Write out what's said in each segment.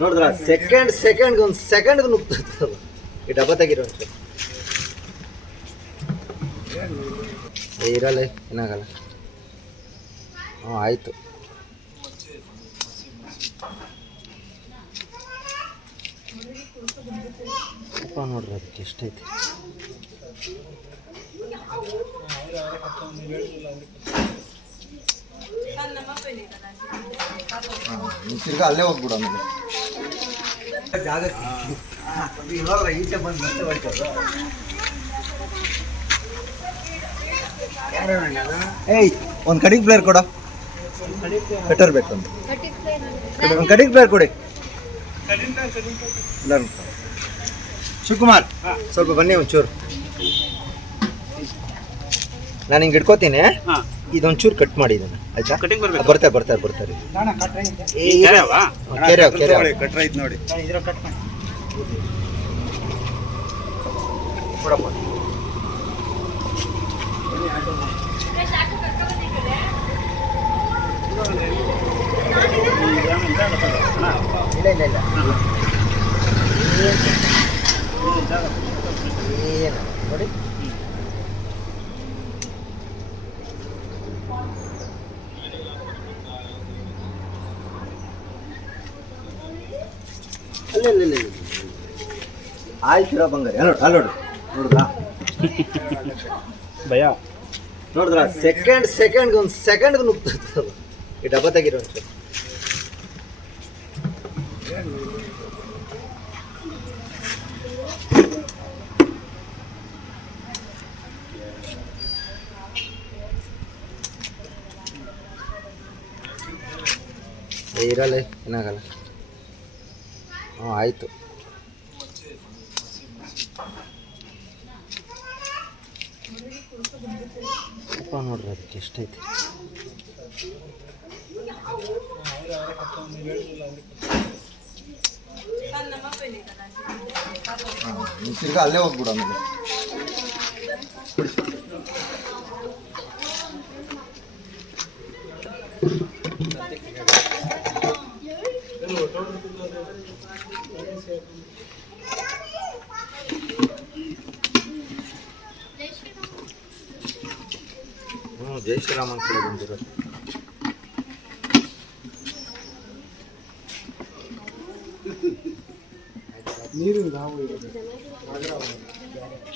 ನೋಡಿದ್ರ ಸೆಕೆಂಡ್ಗೆ ಒಂದು ಸೆಕೆಂಡ್ಗೆ ನುಗ್ತದೆ ಈ ಡಬ್ಬ ತೆಗಿರೋ ಒಂಚೂರು ಇರಲ್ಲ ಏನಾಗಲ್ಲ. ಹ್ಞೂ ಆಯಿತು. ಅಪ್ಪ ನೋಡ್ರಿ ಅದಕ್ಕೆ ಎಷ್ಟೈತಿ. ನೀನು ತಿರ್ಗಾ ಅಲ್ಲೇ ಹೋಗ್ಬಿಡು ಆಮೇಲೆ ಜಾಗ ಈಚೆ ಬಂದು ಮತ್ತೆ ಹೋಯ್ತದ. ಏಯ್ ಒಂದು ಕಡಿಗೆ ಪ್ಲೇಯರ್ ಕೊಡ, ಕಟ್ಟರ್ ಬೇಕು ಒಂದು ಕಡಿಗೆ ಪ್ಲೇಯರ್ ಕೊಡಿ. ಶಿವಕುಮಾರ್ ಸ್ವಲ್ಪ ಬನ್ನಿ ಒಂಚೂರು, ನಾನು ಹಿಂಗೆ ಇಟ್ಕೋತೀನಿ. ಇದೊಂಚೂರು ಕಟ್ ಮಾಡಿ ಇದನ್ನು ಆಯ್ತಾ? ಬರ್ತಾರೆ ಬರ್ತಾರೆ ಬರ್ತಾರೆ. ನೋಡಿ ಕೊಡಪ್ಪ. ಇಲ್ಲ ಇಲ್ಲ ಇಲ್ಲ ಏನು ನೋಡಿ ಅಲ್ಲ ಇಲ್ಲ ಇಲ್ಲ ಇಲ್ಲ ಆಯ್ತಿರೋ ಬಂಗಾರಿ ಅಲ್ಲೋಡು ನೋಡಿದ್ರಾ ಭಯ ನೋಡಿದ್ರ ಸೆಕೆಂಡ್ಗೆ ಒಂದು ಸೆಕೆಂಡ್ಗೆ ನುಗ್ತದೆ ಈ ಡಬ್ಬ ತೆಗಿರೋ ಒಂಚೂರು. ಇರಲ್ಲ ಏನಾಗಲ್ಲ. ಹ್ಞೂ ಆಯಿತು. ಅಪ್ಪ ನೋಡ್ರಿ ಅದಕ್ಕೆ ಎಷ್ಟೈತಿ. ನೀನು ತಿರ್ಗಾ ಅಲ್ಲೇ ಹೋಗ್ಬಿಡು ಆಮೇಲೆ ಜೈ ಶ್ರೀರಾಮ್ ಅಂತ ಬಂದಿರೋದು.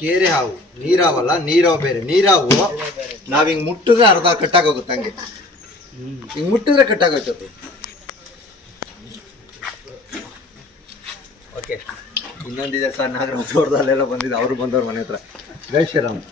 ಕೇರೆ ಹಾವು ನೀರಾವಲ್ಲ, ನೀರಾವು ಬೇರೆ. ನೀರಾವು ನಾವ್ ಹಿಂಗ್ ಮುಟ್ಟಿದ್ರೆ ಅರ್ಧ ಕಟ್ಟಾಗೋಗುತ್ತೆ, ಹಂಗೆ ಹಿಂಗ್ ಮುಟ್ಟಿದ್ರೆ ಕಟ್ಟಾಗೋಯ್ತದೆ. ಓಕೆ ಇನ್ನೊಂದಿದೆ ಸರ್, ನಾಗರಾಜ್ ಅವ್ರದ್ದು ಅಲ್ಲೆಲ್ಲ ಬಂದಿದ್ದು, ಅವರು ಬಂದವ್ರ ಮನೆ ಹತ್ರ. ಜೈ ಶ್ರೀರಾಮ್.